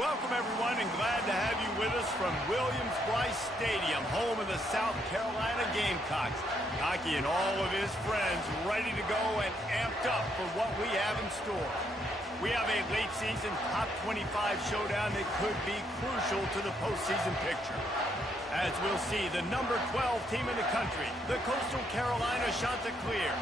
Welcome, everyone, and glad to have you with us from Williams-Brice Stadium, home of the South Carolina Gamecocks. Hockey and all of his friends ready to go and amped up for what we have in store. We have a late-season top 25 showdown that could be crucial to the postseason picture. As we'll see, the number 12 team in the country, the Coastal Carolina Chanticleers,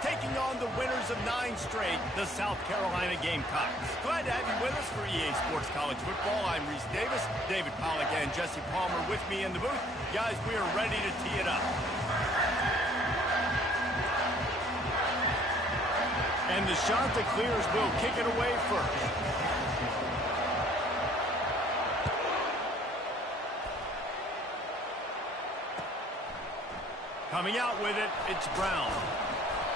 taking on the winners of 9 straight, the South Carolina Gamecocks. Glad to have you with us for EA Sports College Football. I'm Reese Davis, David Pollack and Jesse Palmer with me in the booth. Guys, we are ready to tee it up. And the Chanticleers will kick it away first. Coming out with it, it's Brown.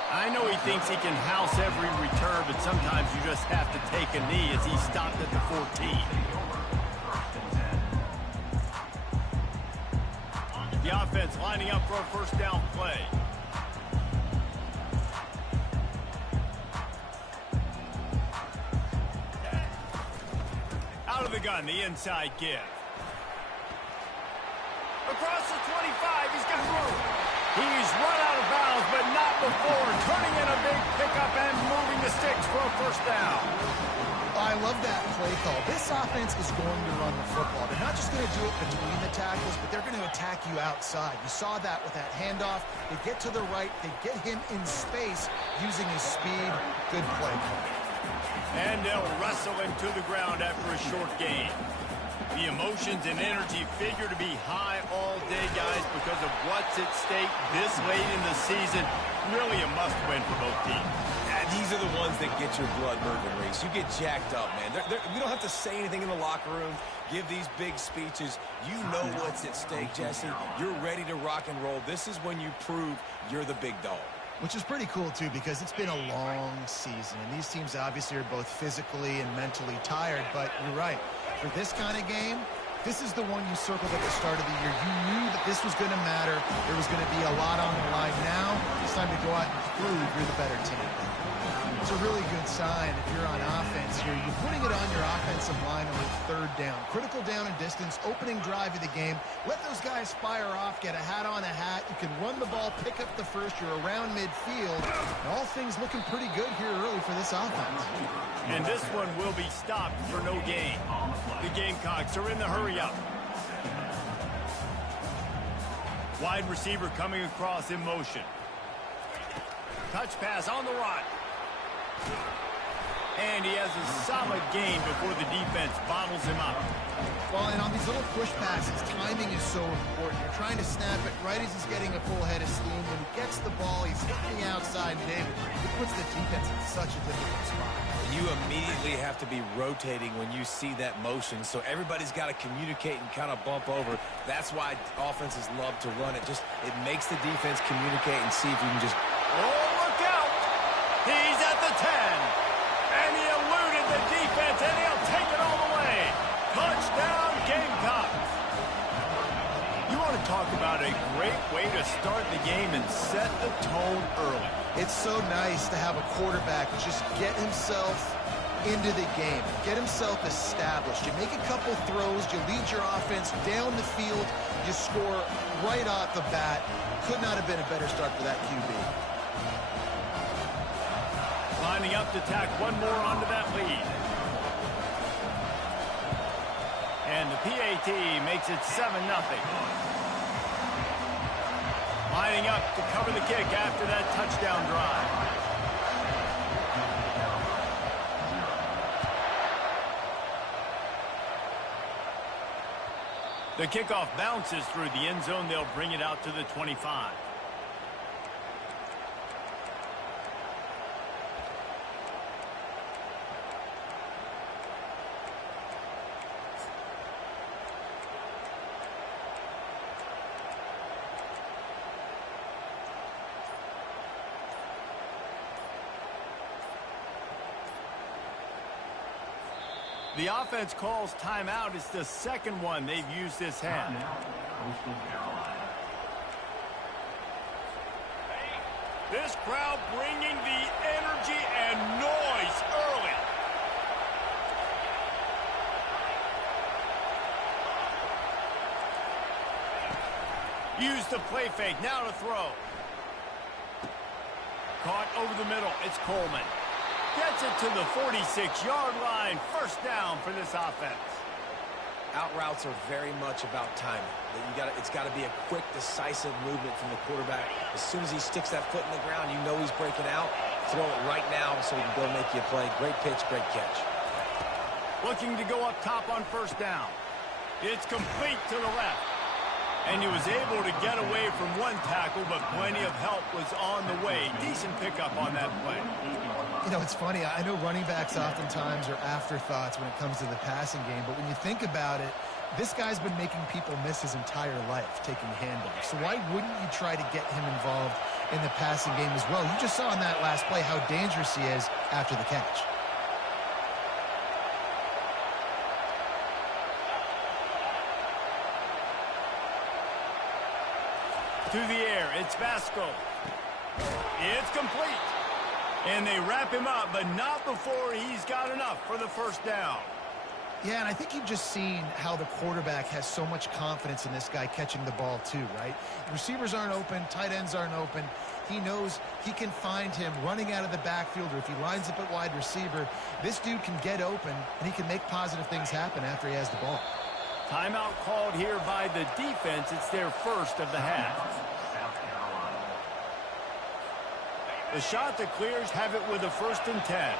I know he thinks he can house every return, but sometimes you just have to take a knee as he stopped at the 14. The offense lining up for a first down play. Out of the gun, the inside give. Across the 25, he's got room. He's run out of bounds, but not before turning in a big pickup and moving the sticks for a first down. I love that play call. This offense is going to run the football. They're not just going to do it between the tackles, but they're going to attack you outside. You saw that with that handoff. They get to the right. They get him in space using his speed. Good play call. And they'll wrestle him to the ground after a short gain. The emotions and energy figure to be high all day, guys, because of what's at stake this late in the season. Really a must-win for both teams. These are the ones that get your blood moving, Reese. You get jacked up, man. We don't have to say anything in the locker room, give these big speeches. You know what's at stake, Jesse. You're ready to rock and roll. This is when you prove you're the big dog. Which is pretty cool, too, because it's been a long season. And these teams obviously are both physically and mentally tired. But you're right. For this kind of game, this is the one you circled at the start of the year. You knew that this was going to matter. There was going to be a lot on the line. Now it's time to go out and prove you're the better team. It's a really good sign if you're on offense here. You're putting it on your offensive line on the third down. Critical down and distance, opening drive of the game. Let those guys fire off, get a hat on a hat. You can run the ball, pick up the first. You're around midfield. And all things looking pretty good here early for this offense. And this one will be stopped for no gain. The Gamecocks are in the hurry up. Wide receiver coming across in motion. Touch pass on the run. And he has a solid gain before the defense bottles him up. Well, and on these little push passes, timing is so important. You're trying to snap it right as he's getting a full head of steam. When he gets the ball, he's hitting the outside, David. It puts the defense in such a difficult spot. You immediately have to be rotating when you see that motion, so everybody's got to communicate and kind of bump over. That's why offenses love to run it. It makes the defense communicate and see if you can just... Oh, look out! He's at the 10. And he eluded the defense, and he'll take it all the way. Touchdown, Gamecocks. You want to talk about a great way to start the game and set the tone early. It's so nice to have a quarterback just get himself into the game, get himself established. You make a couple throws, you lead your offense down the field, you score right off the bat. Could not have been a better start for that QB. Lining up to tack one more onto that lead. And the PAT makes it 7-0. Lining up to cover the kick after that touchdown drive. The kickoff bounces through the end zone. They'll bring it out to the 25. The offense calls timeout. It's the second one they've used this half. This crowd bringing the energy and noise early. Use the play fake. Now to throw. Caught over the middle. It's Coleman. Gets it to the 46-yard line. First down for this offense. Out routes are very much about timing. It's got to be a quick, decisive movement from the quarterback. As soon as he sticks that foot in the ground, you know he's breaking out. Throw it right now so he can go make you a play. Great pitch, great catch. Looking to go up top on first down. It's complete to the left. And he was able to get away from one tackle, but plenty of help was on the way. Decent pickup on that play. You know, it's funny. I know running backs oftentimes are afterthoughts when it comes to the passing game, but when you think about it, this guy's been making people miss his entire life taking handoffs. So why wouldn't you try to get him involved in the passing game as well? You just saw in that last play how dangerous he is after the catch. To the air, it's Vasco. It's complete. And they wrap him up, but not before he's got enough for the first down. Yeah, and I think you've just seen how the quarterback has so much confidence in this guy catching the ball too, right? Receivers aren't open, tight ends aren't open. He knows he can find him running out of the backfield, or if he lines up at wide receiver, this dude can get open, and he can make positive things happen after he has the ball. Timeout called here by the defense. It's their first of the half. The shot that clears have it with a 1st and 10.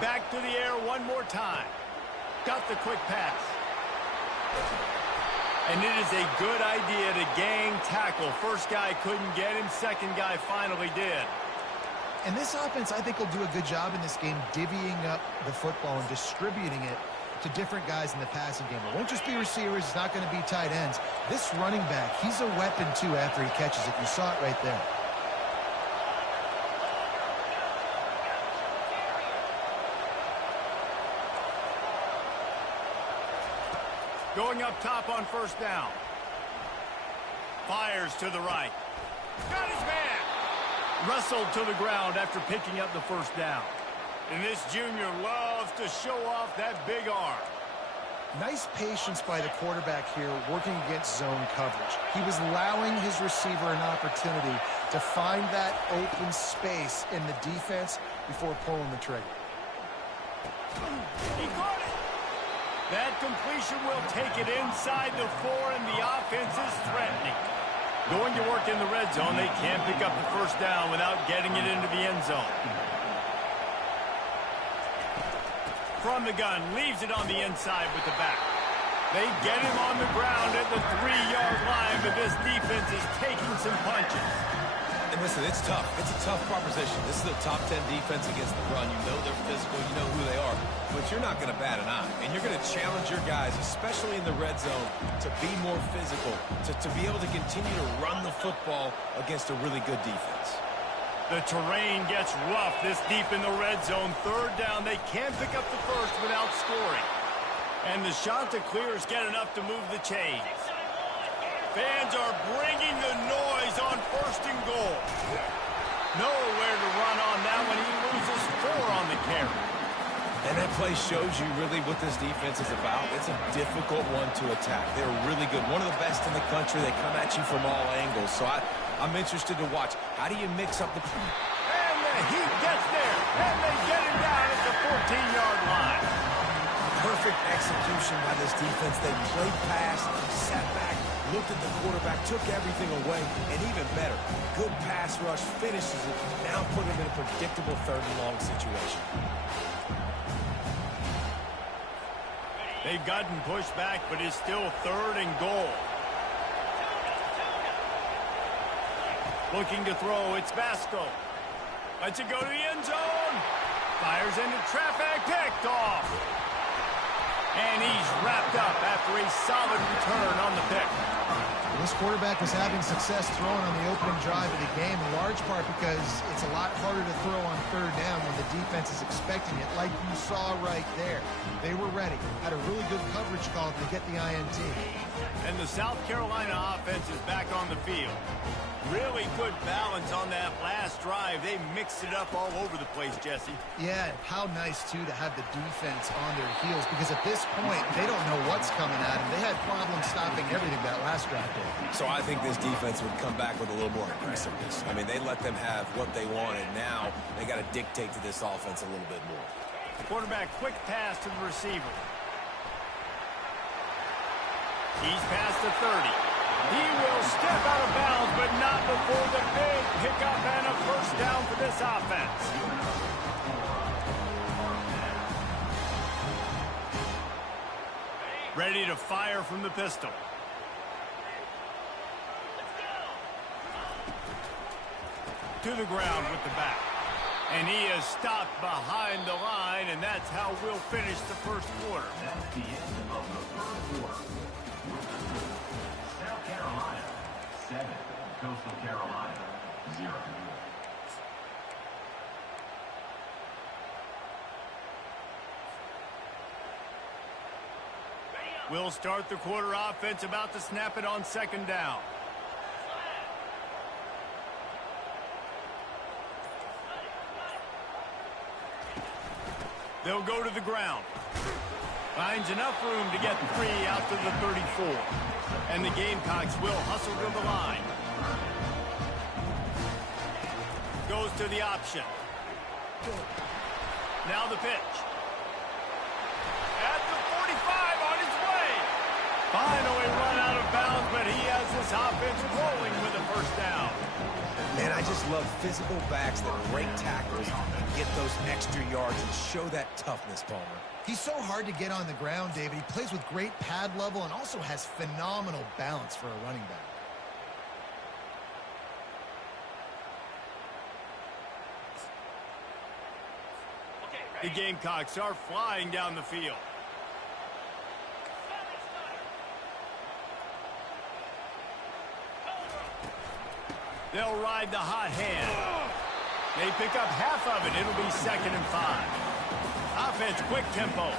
Back to the air one more time. Got the quick pass. And it is a good idea to gang tackle. First guy couldn't get him. Second guy finally did. And this offense, I think, will do a good job in this game divvying up the football and distributing it to different guys in the passing game. It won't just be receivers. It's not going to be tight ends. This running back, he's a weapon, too, after he catches it. You saw it right there. Going up top on first down. Fires to the right. Got his man. Wrestled to the ground after picking up the first down. And this junior loves to show off that big arm. Nice patience by the quarterback here working against zone coverage. He was allowing his receiver an opportunity to find that open space in the defense before pulling the trigger. He caught it. That completion will take it inside the 4, and the offense is threatening. Going to work in the red zone, they can't pick up the first down without getting it into the end zone. From the gun, leaves it on the inside with the back. They get him on the ground at the 3-yard line, but this defense is taking some punches. And listen, it's tough. It's a tough proposition. This is a top 10 defense against the run. You know they're physical. You know who they are. But you're not going to bat an eye. And you're going to challenge your guys, especially in the red zone, to be more physical, to be able to continue to run the football against a really good defense. The terrain gets rough this deep in the red zone. Third down, they can't pick up the first without scoring. And the shot to clears get enough to move the chains. Fans are bringing the noise on 1st and goal. Nowhere to run on that one. He loses 4 on the carry. And that play shows you really what this defense is about. It's a difficult one to attack. They're really good. One of the best in the country. They come at you from all angles. So I'm interested to watch. How do you mix up the... And the heat gets there. And they get him down at the 14-yard line. Perfect execution by this defense. They played pass, sat back, looked at the quarterback, took everything away, and even better, good pass rush, finishes it, now put him in a predictable 3rd and long situation. They've gotten pushed back, but it's still 3rd and goal. Looking to throw, it's Vasco. Lets it go to the end zone. Fires into traffic, picked off. And he's wrapped up after a solid return on the pick. This quarterback was having success throwing on the opening drive of the game, in large part because it's a lot harder to throw on 3rd down when the defense is expecting it, like you saw right there. They were ready, had a really good coverage call to get the INT. And the South Carolina offense is back on the field. Really good balance on that last drive. They mixed it up all over the place, Jesse. Yeah, how nice, too, to have the defense on their heels, because at this point, they don't know what's coming at them. They had problems stopping everything that last drive did. So I think this defense would come back with a little more aggressiveness. I mean, they let them have what they wanted. Now they got to dictate to this offense a little bit more. Quarterback, quick pass to the receiver. He's past the 30. He will step out of bounds, but not before the big pickup and a first down for this offense. Ready to fire from the pistol. To the ground with the back. And he is stopped behind the line, and that's how we'll finish the first quarter. That's the end of the first quarter. South Carolina, 7. Coastal Carolina, 0. We'll start the quarter offense, about to snap it on second down. They'll go to the ground. Finds enough room to get 3 out to the 34. And the Gamecocks will hustle to the line. Goes to the option. Now the pitch. At the 45, on his way. Finally run out of bounds, but he has this offense rolling with a first down. Man, I just love physical backs that break tackles and get those extra yards and show that toughness, Palmer. He's so hard to get on the ground, David. He plays with great pad level and also has phenomenal balance for a running back. The Gamecocks are flying down the field. They'll ride the hot hand. They pick up half of it. It'll be 2nd and 5. Offense, quick tempo.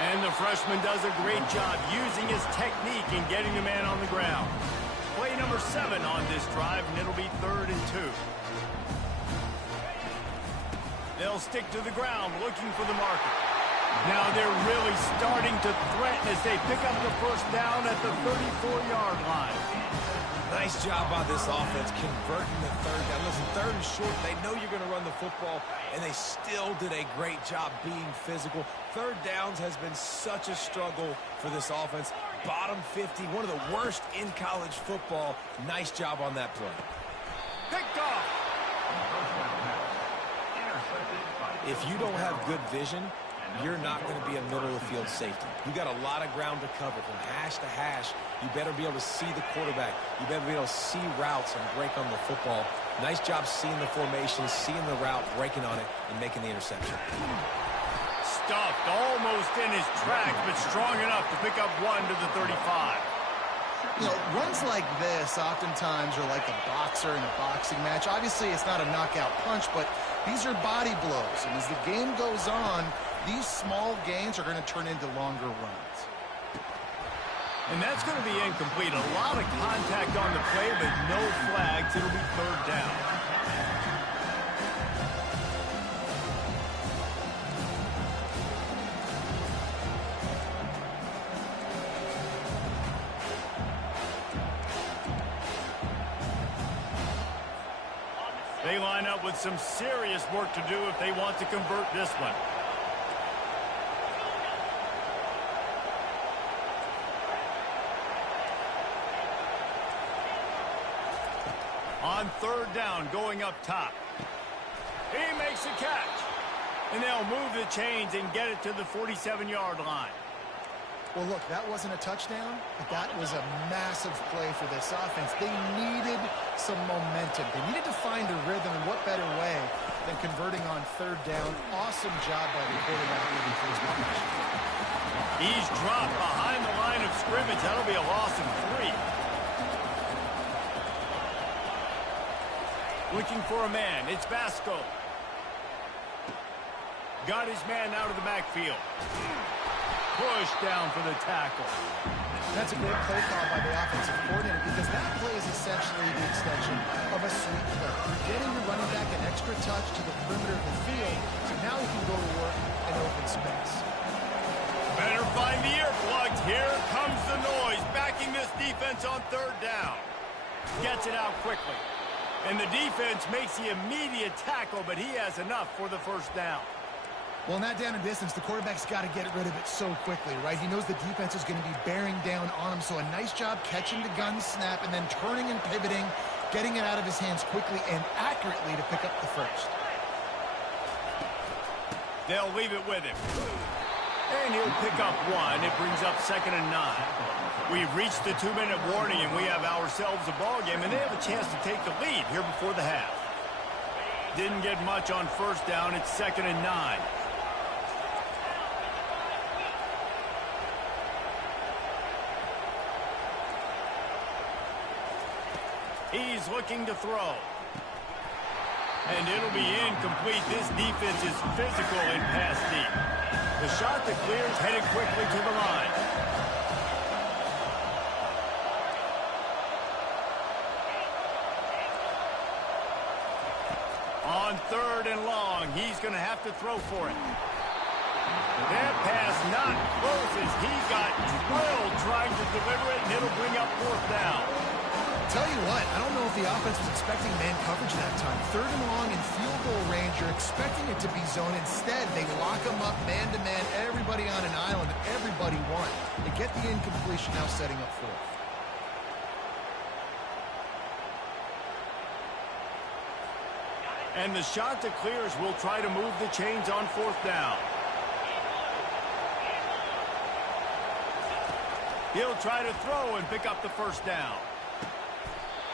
And the freshman does a great job using his technique and getting the man on the ground. Play number 7 on this drive, and it'll be 3rd and 2. They'll stick to the ground, looking for the marker. Now they're really starting to threaten as they pick up the first down at the 34-yard line. Nice job by this offense converting the 3rd down. Listen, 3rd and short, they know you're going to run the football, and they still did a great job being physical. 3rd downs has been such a struggle for this offense. Bottom 50, one of the worst in college football. Nice job on that play. Picked off. If you don't have good vision, you're not going to be a middle-of-the-field safety. You got a lot of ground to cover from hash to hash. You better be able to see the quarterback. You better be able to see routes and break on the football. Nice job seeing the formation, seeing the route, breaking on it, and making the interception. Stuffed almost in his tracks, but strong enough to pick up 1 to the 35. You know, runs like this oftentimes are like a boxer in a boxing match. Obviously, it's not a knockout punch, but these are body blows. And as the game goes on, these small gains are going to turn into longer runs. And that's going to be incomplete. A lot of contact on the play, but no flags. It'll be 3rd down. They line up with some serious work to do if they want to convert this one. On 3rd down, going up top. He makes a catch. And they'll move the chains and get it to the 47-yard line. Well, look, that wasn't a touchdown, but that was a massive play for this offense. They needed some momentum. They needed to find a rhythm, and what better way than converting on 3rd down. Awesome job by the quarterback moving for his position. He's dropped behind the line of scrimmage. That'll be a loss of 3. Looking for a man. It's Vasco. Got his man out of the backfield. Push down for the tackle. That's a great play call by the offensive coordinator because that play is essentially the extension of a sweep play. You're getting your running back an extra touch to the perimeter of the field, so now he can go to work in open space. Better find the earplugs. Here comes the noise, backing this defense on third down. Gets it out quickly. And the defense makes the immediate tackle, but he has enough for the first down. Well, in that down and distance, the quarterback's got to get rid of it so quickly, right? He knows the defense is going to be bearing down on him, so a nice job catching the gun snap and then turning and pivoting, getting it out of his hands quickly and accurately to pick up the first. They'll leave it with him. And he'll pick up one. It brings up 2nd and 9. We've reached the 2-minute warning, and we have ourselves a ball game, and they have a chance to take the lead here before the half. Didn't get much on first down. It's 2nd and 9. He's looking to throw. And it'll be incomplete. This defense is physical in pass deep. The shot that clears headed quickly to the line. On 3rd and long, he's going to have to throw for it. That pass not close as he got drilled trying to deliver it, and it'll bring up 4th down. Tell you what, I don't know if the offense was expecting man coverage that time. 3rd and long in field goal range, you're expecting it to be zone. Instead, they lock them up man-to-man, everybody on an island, and everybody won. They get the incompletion, now setting up 4th. And the shot that clears will try to move the chains on 4th down. He'll try to throw and pick up the first down.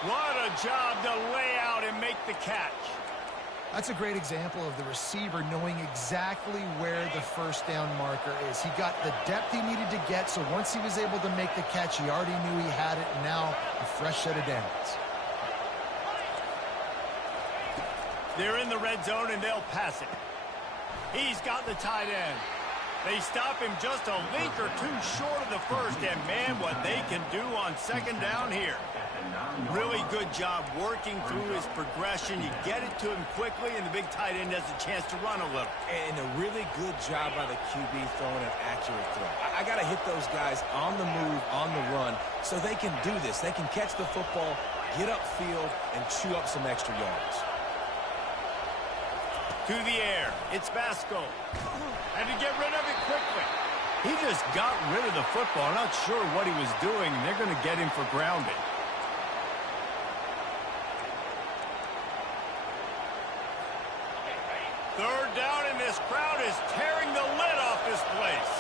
What a job to lay out and make the catch. That's a great example of the receiver knowing exactly where the first down marker is. He got the depth he needed to get, so once he was able to make the catch, he already knew he had it, and now a fresh set of downs. They're in the red zone, and they'll pass it. He's got the tight end. They stop him just a link or two short of the first, and man, what they can do on 2nd down here. Really good job working through his progression. You get it to him quickly, and the big tight end has a chance to run a little. And a really good job by the QB throwing an accurate throw. I got to hit those guys on the move, on the run, so they can do this. They can catch the football, get upfield, and chew up some extra yards. To the air. It's Vasco. Had to get rid of it quickly. He just got rid of the football. Not sure what he was doing, and they're going to get him for grounding. Third down, and this crowd is tearing the lid off this place.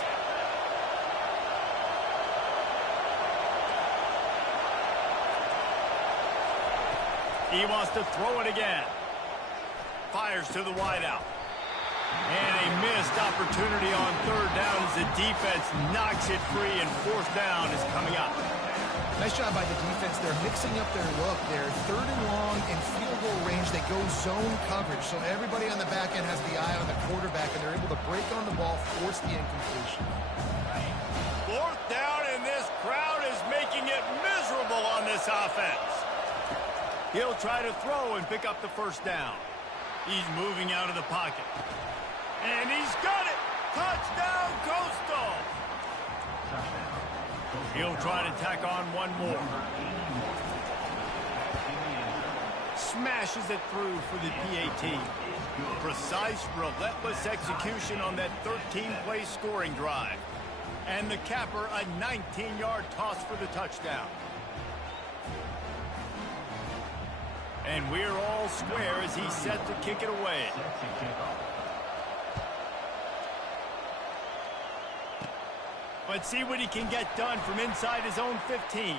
He wants to throw it again. Fires to the wideout. And a missed opportunity on 3rd down as the defense knocks it free, and 4th down is coming up. Nice job by the defense. They're mixing up their look. They're 3rd and long in field goal range. They go zone coverage, so everybody on the back end has the eye on the quarterback, and they're able to break on the ball, force the incompletion. 4th down, and this crowd is making it miserable on this offense. He'll try to throw and pick up the first down. He's moving out of the pocket. And he's got it! Touchdown, Coastal! He'll try to tack on one more. Smashes it through for the PAT. Precise, relentless execution on that 13-play scoring drive. And the capper, a 19-yard toss for the touchdown. And we're all square as he's set to kick it away. Let's see what he can get done from inside his own 15.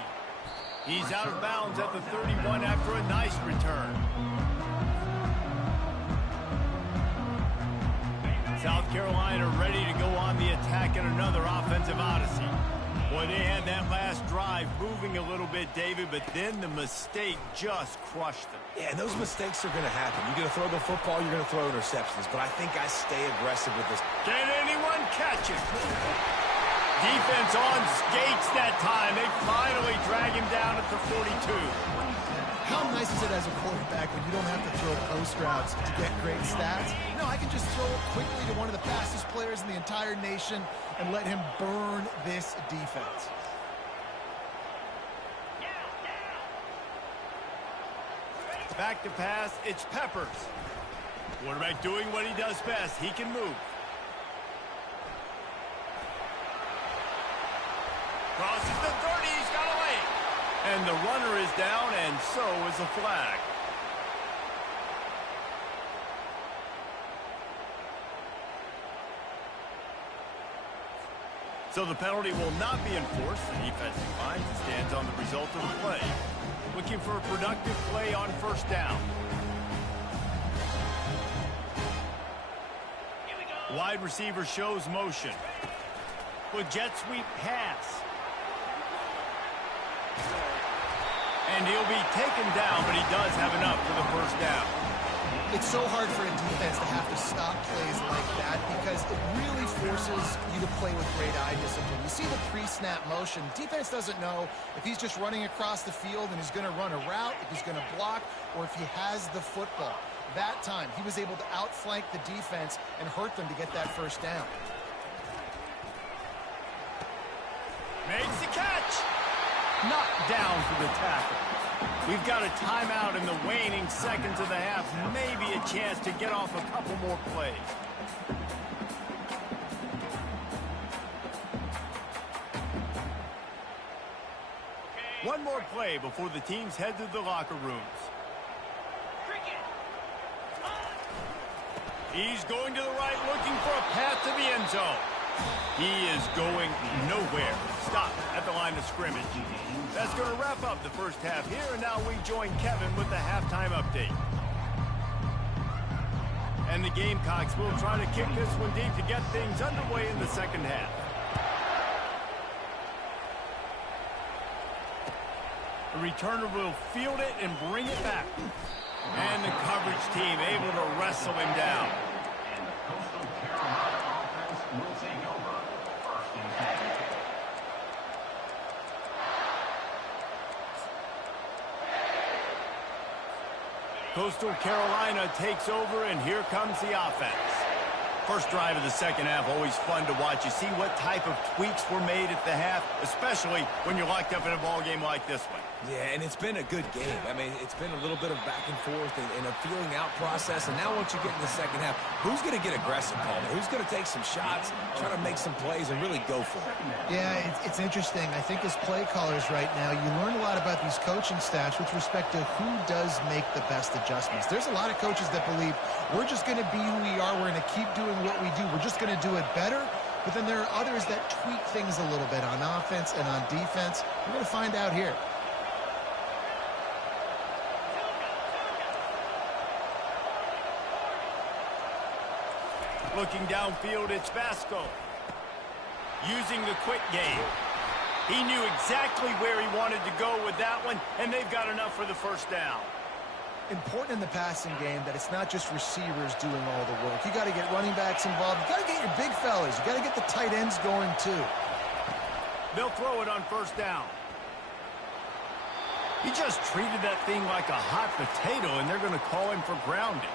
He's out of bounds at the 31 after a nice return. South Carolina ready to go on the attack in another offensive odyssey. Boy, they had that last drive moving a little bit, David, but then the mistake just crushed them. Yeah, and those mistakes are going to happen. You're going to throw the football, you're going to throw interceptions, but I think I stay aggressive with this. Can anyone catch it? Defense on skates that time. They finally drag him down at the 42. How nice is it as a quarterback when you don't have to throw post routes to get great stats? No, I can just throw it quickly to one of the fastest players in the entire nation and let him burn this defense. Back to pass, it's Peppers. Quarterback doing what he does best. He can move. Crosses the 30, he's got a lane. And the runner is down, and so is a flag. So the penalty will not be enforced. The defensive line stands on the result of the play. Looking for a productive play on first down. Wide receiver shows motion. With jet sweep pass. And he'll be taken down, but he does have enough for the first down. It's so hard for a defense to have to stop plays like that because it really forces you to play with great eye discipline. You see the pre-snap motion. Defense doesn't know if he's just running across the field and he's going to run a route, if he's going to block, or if he has the football. That time, he was able to outflank the defense and hurt them to get that first down. Makes the catch. Knocked down for the tackle. We've got a timeout in the waning seconds of the half. Maybe a chance to get off a couple more plays. One more play before the teams head to the locker rooms. He's going to the right, looking for a path to the end zone. He is going nowhere. Stop at the line of scrimmage. That's going to wrap up the first half here, and now we join Kevin with the halftime update. And the Gamecocks will try to kick this one deep to get things underway in the second half. The returner will field it and bring it back. And the coverage team able to wrestle him down. And the Coastal Carolina offense will take over. First and 10. Coastal Carolina takes over, and here comes the offense. First drive of the second half, always fun to watch. You see what type of tweaks were made at the half, especially when you're locked up in a ball game like this one. Yeah, and it's been a good game. I mean, it's been a little bit of back and forth and a feeling out process. And now once you get in the second half, who's going to get aggressive, Paul? Who's going to take some shots, try to make some plays, and really go for it? Yeah, it's interesting. I think as play callers right now, you learn a lot about these coaching staffs with respect to who does make the best adjustments. There's a lot of coaches that believe we're just going to be who we are. We're going to keep doing what we do. We're just going to do it better. But then there are others that tweak things a little bit on offense and on defense. We're going to find out here. Looking downfield, it's Vasco. Using the quick game. He knew exactly where he wanted to go with that one, and they've got enough for the first down. Important in the passing game that it's not just receivers doing all the work. You got to get running backs involved. You got to get your big fellas. You got to get the tight ends going too. They'll throw it on first down. He just treated that thing like a hot potato, and they're going to call him for grounding.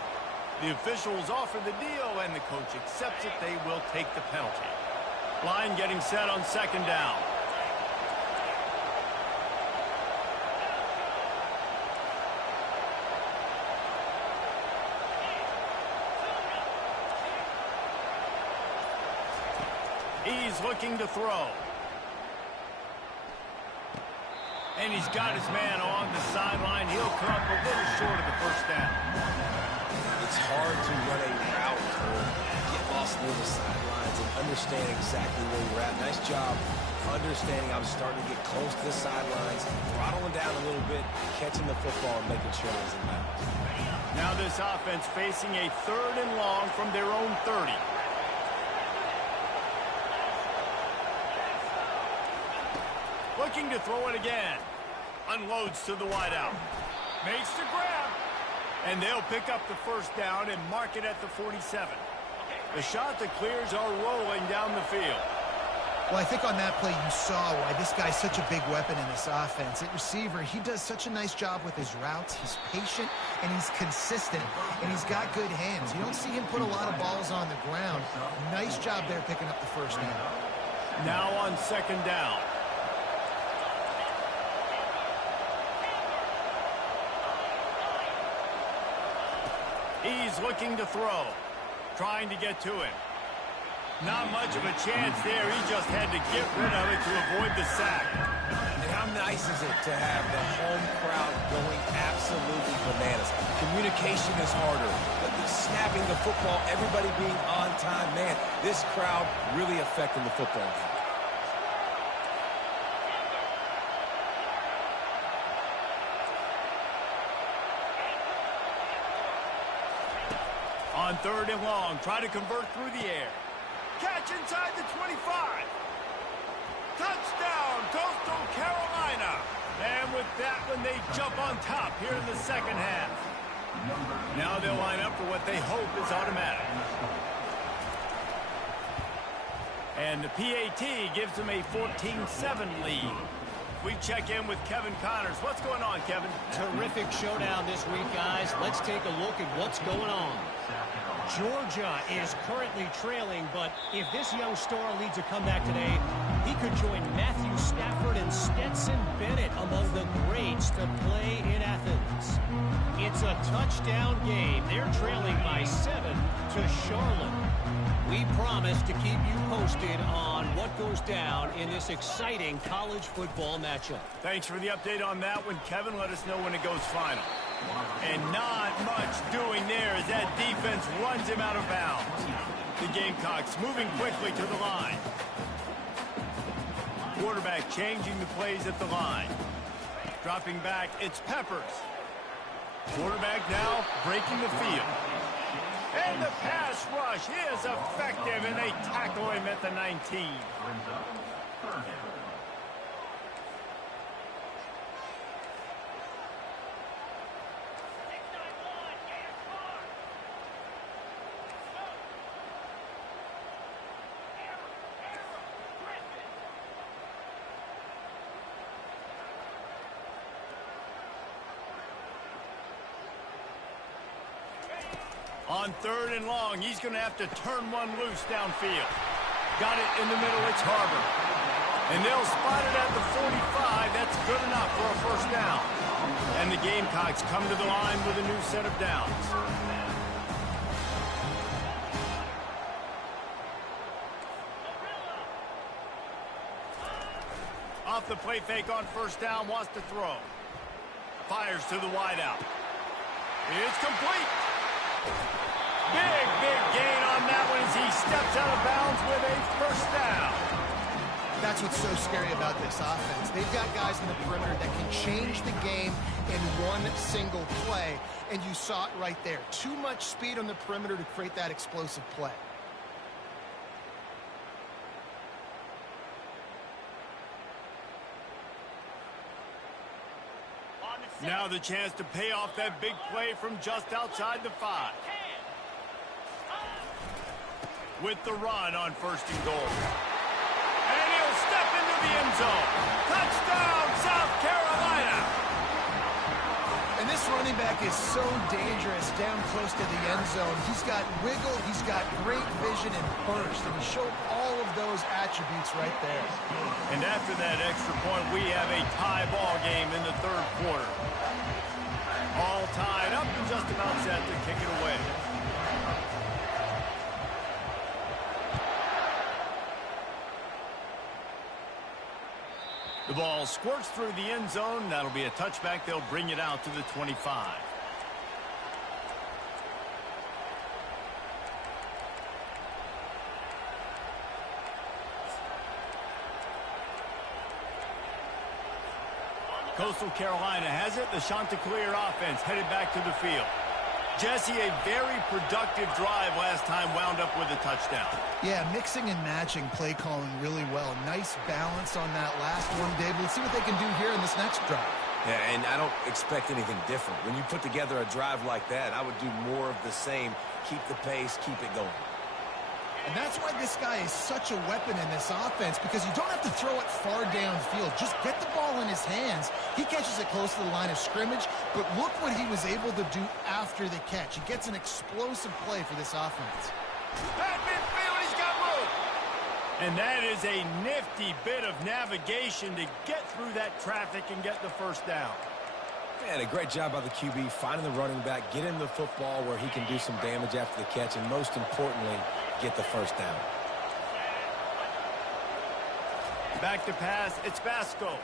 The officials offer the deal, and the coach accepts it. They will take the penalty. Line getting set on second down. He's looking to throw. And he's got his man on the sideline. He'll come up a little short of the first down. It's hard to run a route or get lost near the sidelines and understand exactly where you're at. Nice job understanding I was starting to get close to the sidelines, throttling down a little bit, catching the football and making sure I was in bounds. Now this offense facing a 3rd and long from their own 30. looking to throw it again. Unloads to the wideout. Makes the grab. And they'll pick up the first down and mark it at the 47. The shot that clears are rolling down the field. Well, I think on that play you saw why this guy's such a big weapon in this offense. At receiver, he does such a nice job with his routes. He's patient, and he's consistent, and he's got good hands. You don't see him put a lot of balls on the ground. Nice job there picking up the first down. Now on second down. He's looking to throw. Trying to get to him. Not much of a chance there. He just had to get rid of it to avoid the sack. And how nice is it to have the home crowd going absolutely bananas? Communication is harder. But the snapping the football, everybody being on time, man, this crowd really affecting the football game. On third and long, try to convert through the air. Catch inside the 25. Touchdown, Coastal Carolina. And with that one, they jump on top here in the second half. Now they'll line up for what they hope is automatic. And the PAT gives them a 14-7 lead. We check in with Kevin Connors. What's going on, Kevin? Terrific showdown this week, guys. Let's take a look at what's going on. Georgia is currently trailing, but if this young star leads a comeback today, he could join Matthew Stafford and Stetson Bennett among the greats to play in Athens. It's a touchdown game. They're trailing by 7 to Charlotte. We promise to keep you posted on what goes down in this exciting college football matchup. Thanks for the update on that one, Kevin. Let us know when it goes final. And not much doing there as that defense runs him out of bounds. The Gamecocks moving quickly to the line. Quarterback changing the plays at the line. Dropping back, it's Peppers. Quarterback now breaking the field. And the pass rush is effective, and they tackle him at the 19. On third and long, he's going to have to turn one loose downfield. Got it in the middle, it's Harbor. And they'll spot it at the 45. That's good enough for a first down. And the Gamecocks come to the line with a new set of downs. Off the play fake on first down, wants to throw. Fires to the wideout. It's complete. Big gain on that one as he steps out of bounds with a first down. That's what's so scary about this offense. They've got guys in the perimeter that can change the game in one single play, and you saw it right there. Too much speed on the perimeter to create that explosive play. Now the chance to pay off that big play from just outside the 5. With the run on first and goal. And he'll step into the end zone. Touchdown, South Carolina. And this running back is so dangerous down close to the end zone. He's got wiggle, he's got great vision and burst, and he showed all of those attributes right there. And after that extra point, we have a tie ball game in the third quarter. All tied up and just about set to kick it away. The ball squirts through the end zone. That'll be a touchback. They'll bring it out to the 25. Coastal Carolina has it. The Chanticleer offense headed back to the field. Jesse, a very productive drive last time wound up with a touchdown. Yeah, mixing and matching play calling really well. Nice balance on that last one, Dave. Let's see what they can do here in this next drive. Yeah, and I don't expect anything different. When you put together a drive like that, I would do more of the same. Keep the pace, keep it going. And that's why this guy is such a weapon in this offense, because you don't have to throw it far downfield. Just get the ball in his hands. He catches it close to the line of scrimmage, but look what he was able to do after the catch. He gets an explosive play for this offense. At midfield, he's got room. And that is a nifty bit of navigation to get through that traffic and get the first down. Man, a great job by the QB, finding the running back, get him the football where he can do some damage after the catch, and most importantly, get the first down. Back to pass, it's Basco.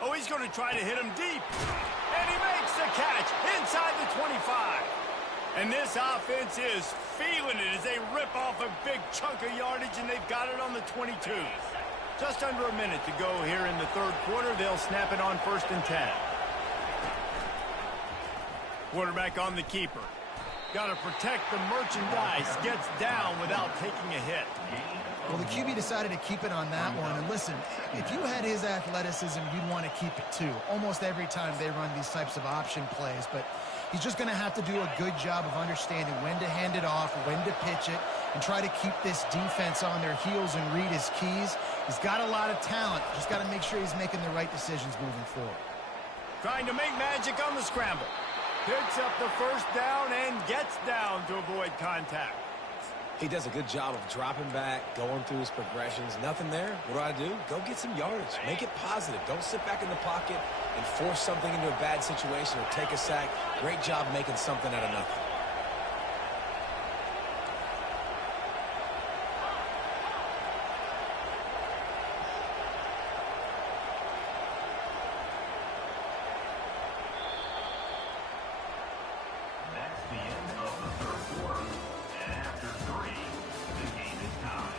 Oh, he's going to try to hit him deep. And he makes the catch inside the 25. And this offense is feeling it as they rip off a big chunk of yardage, and they've got it on the 22. Just under a minute to go here in the third quarter. They'll snap it on 1st and 10. Quarterback on the keeper. Got to protect the merchandise. Gets down without taking a hit. Well, the QB decided to keep it on that one. And listen, if you had his athleticism, you'd want to keep it too. Almost every time they run these types of option plays. But he's just going to have to do a good job of understanding when to hand it off, when to pitch it, and try to keep this defense on their heels and read his keys. He's got a lot of talent. Just got to make sure he's making the right decisions moving forward. Trying to make magic on the scramble. Picks up the first down and gets down to avoid contact. He does a good job of dropping back, going through his progressions. Nothing there. What do? Go get some yardage. Make it positive. Don't sit back in the pocket and force something into a bad situation or take a sack. Great job making something out of nothing. That's the end of the third quarter. And after 3, the game is tied.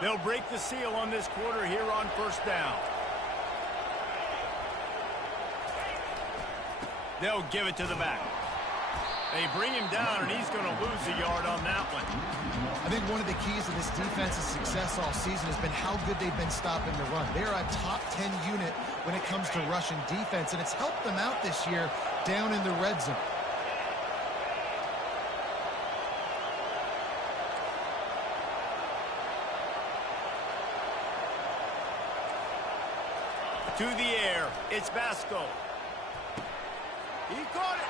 They'll break the seal on this quarter here on 1st down. They'll give it to the back. They bring him down, and he's going to lose a yard on that one. I think one of the keys to this defense's success all season has been how good they've been stopping the run. They're a top 10 unit when it comes to rushing defense, and it's helped them out this year down in the red zone. To the air, it's Basco. He caught it.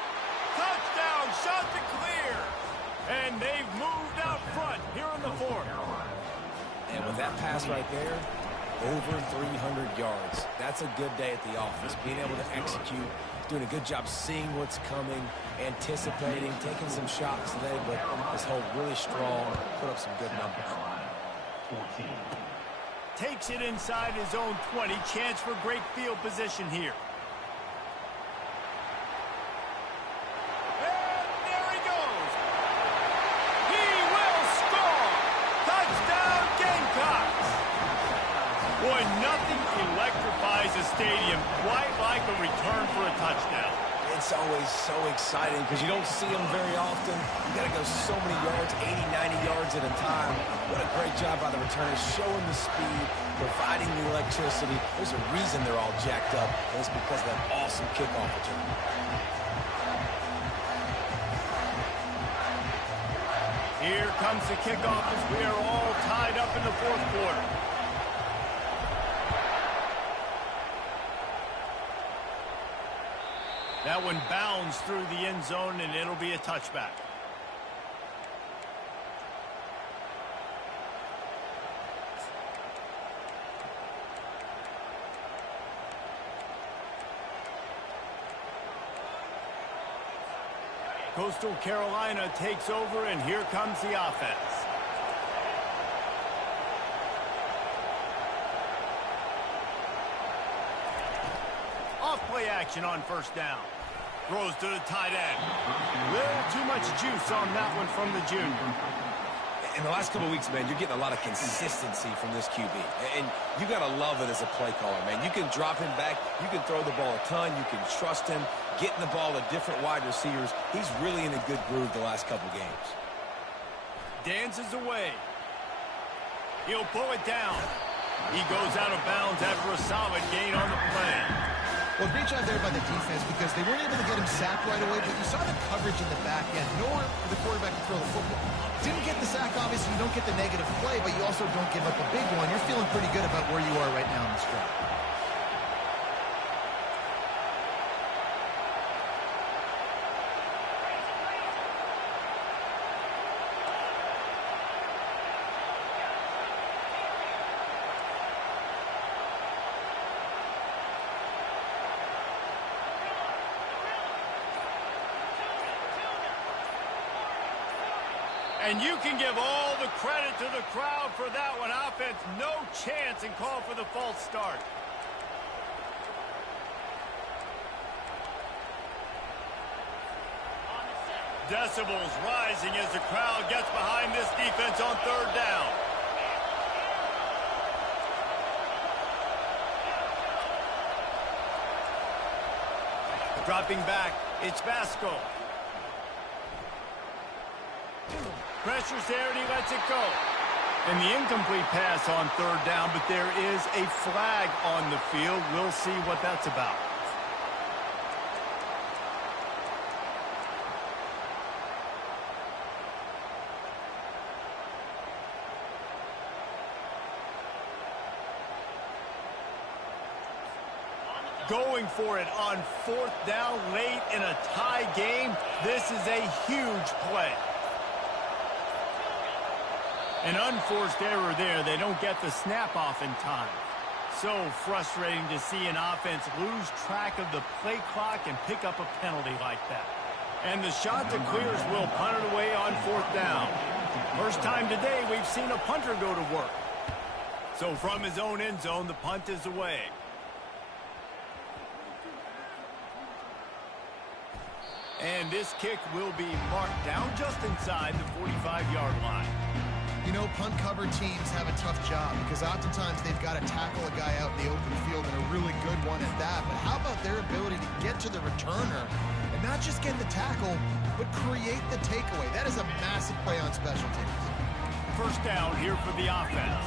Touchdown, shot to clear. And they've moved out front here in the 4th. And with that pass right there, over 300 yards. That's a good day at the office. Being able to execute, doing a good job seeing what's coming, anticipating, taking some shots today, but this whole really strong, put up some good numbers. 14. Takes it inside his own 20. Chance for great field position here. And there he goes. He will score. Touchdown, Gamecocks. Boy, nothing electrifies a stadium quite like a return for a touchdown. It's always so exciting because you don't see them very often. You got to go so many yards, 80, 90 yards at a time. What a great job by the returners, showing the speed, providing the electricity. There's a reason they're all jacked up, and it's because of that awesome kickoff return. Here comes the kickoff as we are all tied up in the 4th quarter. That one bounds through the end zone, and it'll be a touchback. Coastal Carolina takes over, and here comes the offense. action on first down. Throws to the tight end. Little too much juice on that one from the junior. In the last couple of weeks, man, you're getting a lot of consistency from this QB. And you got to love it as a play caller, man. You can drop him back. You can throw the ball a ton. You can trust him. Getting the ball to different wide receivers. He's really in a good groove the last couple games. Dances away. He'll pull it down. He goes out of bounds after a solid gain on the play. Well, great job there by the defense because they weren't able to get him sacked right away, but you saw the coverage in the back end. Nowhere for the quarterback to throw the football. Didn't get the sack, obviously. You don't get the negative play, but you also don't give up a big one. You're feeling pretty good about where you are right now in this drive. And you can give all the credit to the crowd for that one. Offense, no chance, and call for the false start. Decibels rising as the crowd gets behind this defense on third down. Dropping back, it's Vasco. Pressure's there, and he lets it go. And the incomplete pass on third down, but there is a flag on the field. We'll see what that's about. Going for it on fourth down late in a tie game. This is a huge play. An unforced error there. They don't get the snap off in time. So frustrating to see an offense lose track of the play clock and pick up a penalty like that. And the shot that clears will punt it away on fourth down. First time today we've seen a punter go to work. So from his own end zone, the punt is away. And this kick will be marked down just inside the 45-yard line. You know, punt cover teams have a tough job because oftentimes they've got to tackle a guy out in the open field, and a really good one at that. But how about their ability to get to the returner and not just get the tackle, but create the takeaway? That is a massive play on special teams. First down here for the offense.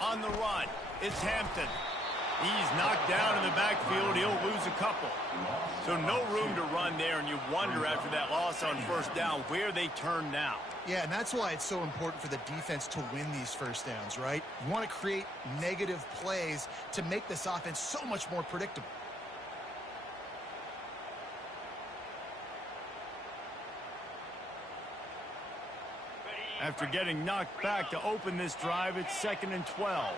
On the run, it's Hampton. He's knocked down in the backfield. He'll lose a couple. So no room to run there, and you wonder after that loss on first down where they turn now. Yeah, and that's why it's so important for the defense to win these first downs, right? You want to create negative plays to make this offense so much more predictable. After getting knocked back to open this drive, it's 2nd and 12.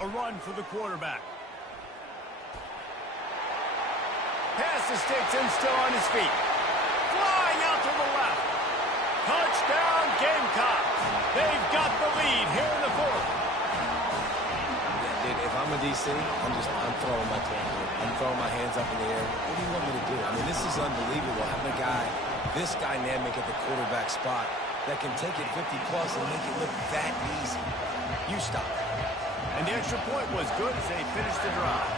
A run for the quarterback. Pass the sticks and still on his feet. Flying out to the left. Touchdown Gamecocks. They've got the lead here in the fourth. Yeah, dude, if I'm a DC, I'm throwing my I'm throwing my hands up in the air. What do you want me to do? I mean, this is unbelievable. Having a guy this dynamic at the quarterback spot that can take it 50-plus and make it look that easy. You stop. And the extra point was good as they finished the drive.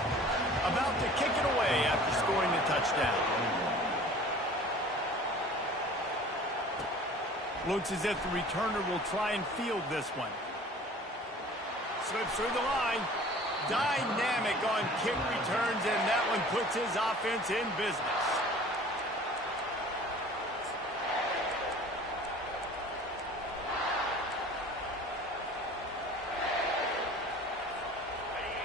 About to kick it away after scoring the touchdown. Looks as if the returner will try and field this one. Slips through the line. Dynamic on kick returns, and that one puts his offense in business.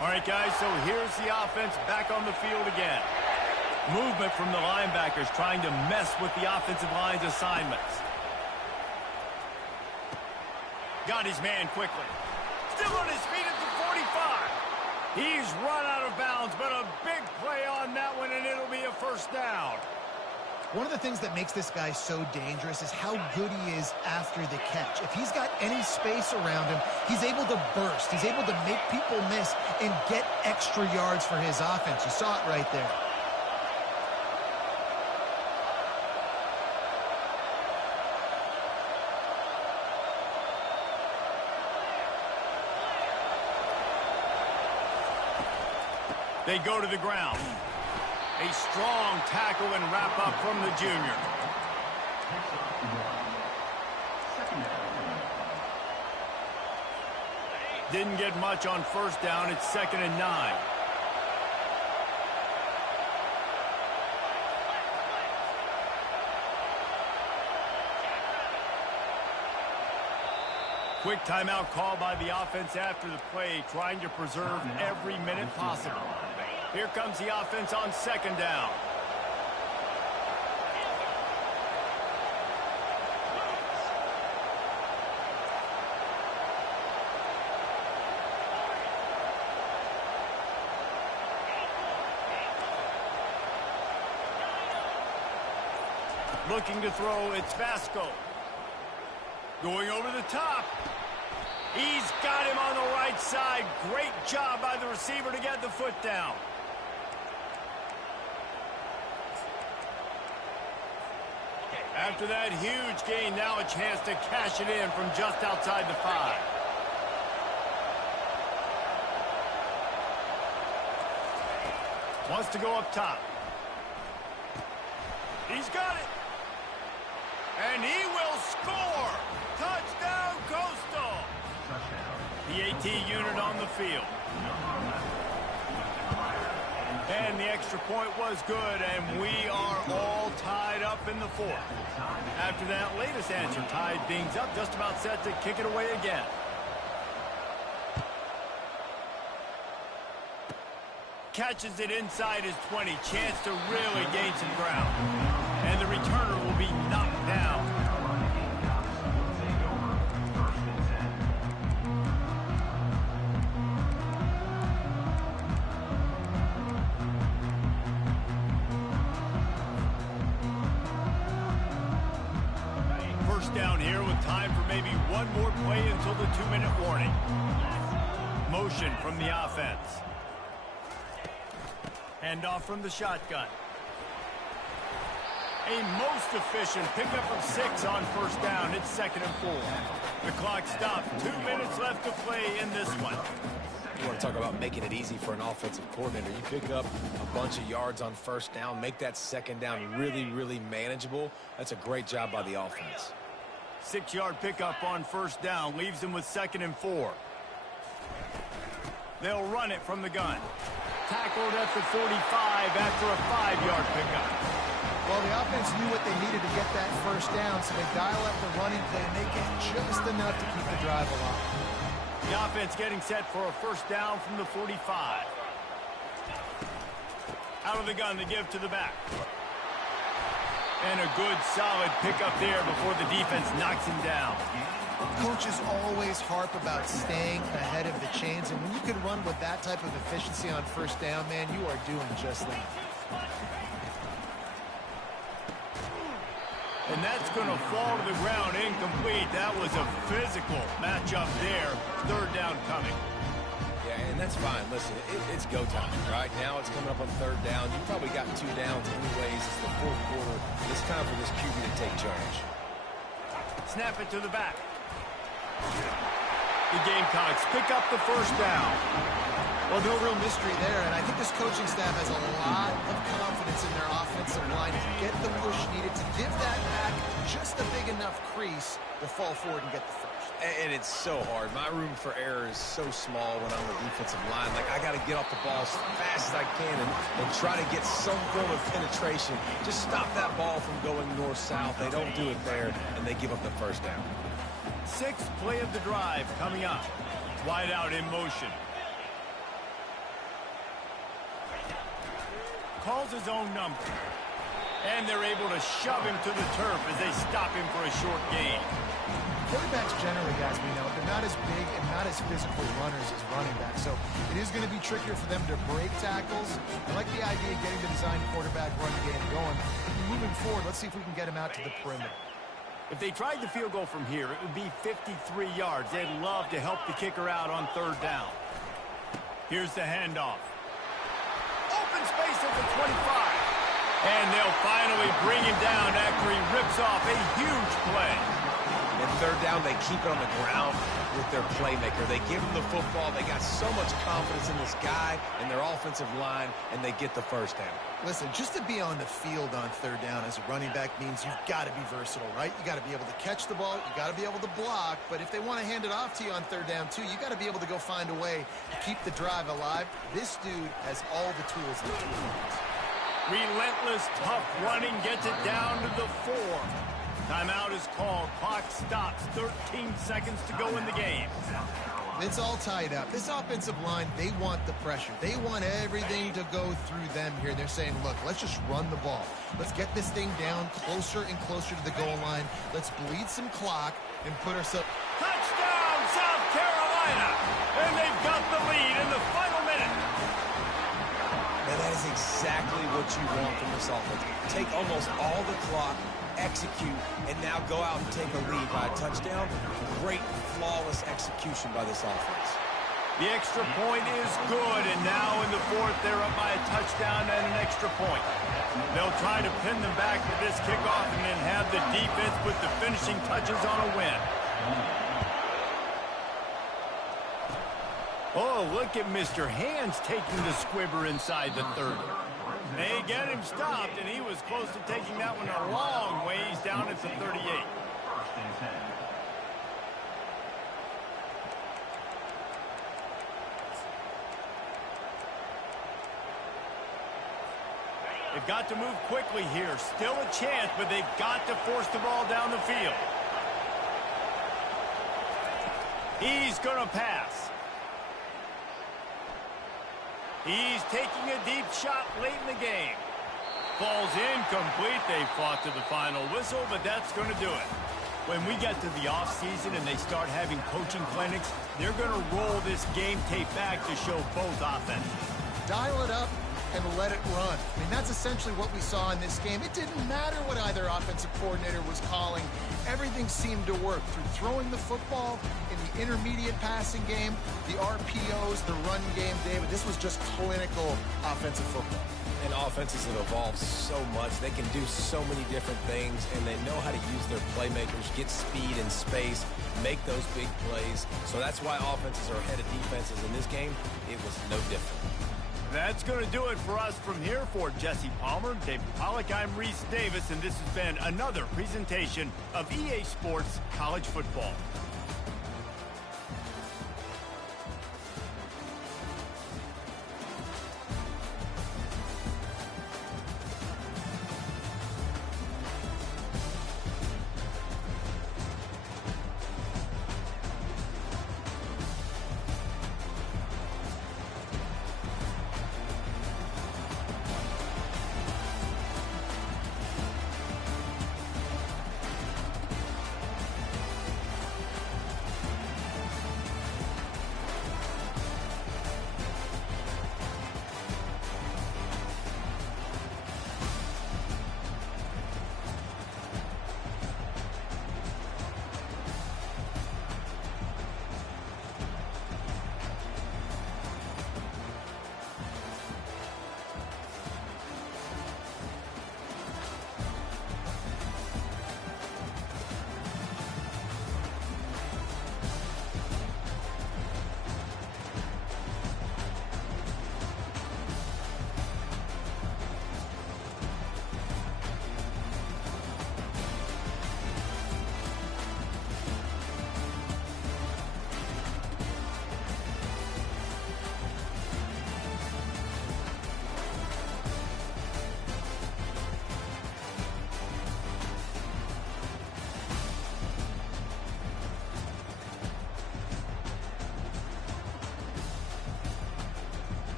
All right, guys, so here's the offense back on the field again. Movement from the linebackers trying to mess with the offensive line's assignments. Got his man quickly. Still on his feet at the 45. He's run out of bounds, but a big play on that one, and it'll be a first down. One of the things that makes this guy so dangerous is how good he is after the catch. If he's got any space around him, he's able to burst. He's able to make people miss and get extra yards for his offense. You saw it right there. They go to the ground. A strong tackle and wrap up from the junior. Didn't get much on first down. It's 2nd and 9. Quick timeout call by the offense after the play, trying to preserve every minute possible. Here comes the offense on 2nd down. Looking to throw, it's Vasco. Going over the top. He's got him on the right side. Great job by the receiver to get the foot down. After that huge gain, now a chance to cash it in from just outside the 5. Wants to go up top. He's got it. And he will score. Touchdown, Coastal. The AT unit on the field. And the extra point was good, and we are all tied up in the 4th. After that latest answer tied things up, just about set to kick it away again. Catches it inside his 20. Chance to really gain some ground. And the returner will be knocked down. First down here with time for maybe one more play until the 2-minute warning. Motion from the offense. Handoff from the shotgun. A most efficient pickup of 6 on first down. It's 2nd and 4. The clock stopped. 2 minutes left to play in this one. You want to talk about making it easy for an offensive coordinator. You pick up a bunch of yards on first down, make that 2nd down really, really manageable. That's a great job by the offense. 6-yard pickup on first down leaves them with 2nd and 4. They'll run it from the gun. Tackled at the 45 after a 5-yard pickup. Well, the offense knew what they needed to get that first down, so they dial up the running play and they get just enough to keep the drive alive. The offense getting set for a first down from the 45. Out of the gun, they give to the back. And a good, solid pickup there before the defense knocks him down. Coaches always harp about staying ahead of the chains, and when you can run with that type of efficiency on first down, man, you are doing just that. And that's going to fall to the ground incomplete. That was a physical matchup there. 3rd down coming. Yeah, and that's fine. Listen, it's go time, right? Now it's coming up on 3rd down. You probably got 2 downs anyways. It's the 4th quarter. It's time for this QB to take charge. Snap it to the back. The Gamecocks pick up the first down. Well, no real mystery there, and I think this coaching staff has a lot of confidence in their offensive line to get the push needed to give that back just a big enough crease to fall forward and get the first. And it's so hard. My room for error is so small when I'm the defensive line. Like, I got to get off the ball as fast as I can and try to get some form of penetration. Just stop that ball from going north-south. They don't do it there, and they give up the first down. 6th play of the drive coming up. Wide out in motion. Calls his own number. And they're able to shove him to the turf as they stop him for a short gain. quarterbacks generally, guys, we know, they're not as big and not as physical runners as running backs. So it is going to be trickier for them to break tackles. I like the idea of getting the design quarterback run game going. Moving forward, let's see if we can get him out to the perimeter. If they tried the field goal from here, it would be 53 yards. They'd love to help the kicker out on third down. Here's the handoff. Open space at the 25. And they'll finally bring him down after he rips off a huge play. And third down, they keep it on the ground with their playmaker. They give him the football. They got so much confidence in this guy and their offensive line, and they get the first down. Listen, just to be on the field on third down as a running back means you've got to be versatile, right? You got to be able to catch the ball. You got to be able to block. But if they want to hand it off to you on third down, too, you got to be able to go find a way to keep the drive alive. This dude has all the tools in the toolbox. Relentless, tough running gets it down to the 4. Timeout is called. Clock stops. 13 seconds to go in the game. It's all tied up. This offensive line, they want the pressure. They want everything to go through them here. They're saying, look, let's just run the ball. Let's get this thing down closer and closer to the goal line. Let's bleed some clock and put ourselves... Touchdown, South Carolina! And they've got the lead in the final minute. And that is exactly what you want from this offense. Take almost all the clock, execute, and now go out and take a lead by a touchdown. Great, flawless execution by this offense. The extra point is good, and now in the 4th, they're up by a touchdown and an extra point. They'll try to pin them back for this kickoff and then have the defense put the finishing touches on a win. Oh, look at Mr. Hands taking the squibber inside the 30. They get him stopped, and he was close to taking that one a long ways down at the 38. They've got to move quickly here. Still a chance, but they've got to force the ball down the field. He's going to pass. He's taking a deep shot late in the game. Falls incomplete. They fought to the final whistle, but that's going to do it. When we get to the offseason and they start having coaching clinics, they're going to roll this game tape back to show both offenses. Dial it up and let it run. I mean, that's essentially what we saw in this game. It didn't matter what either offensive coordinator was calling. Everything seemed to work through throwing the football in the intermediate passing game, the RPOs, the run game, David. This was just clinical offensive football. And offenses have evolved so much. They can do so many different things, and they know how to use their playmakers, get speed and space, make those big plays. So that's why offenses are ahead of defenses in this game. It was no different. That's going to do it for us from here. For Jesse Palmer, David Pollack, I'm Reese Davis, and this has been another presentation of EA Sports College Football.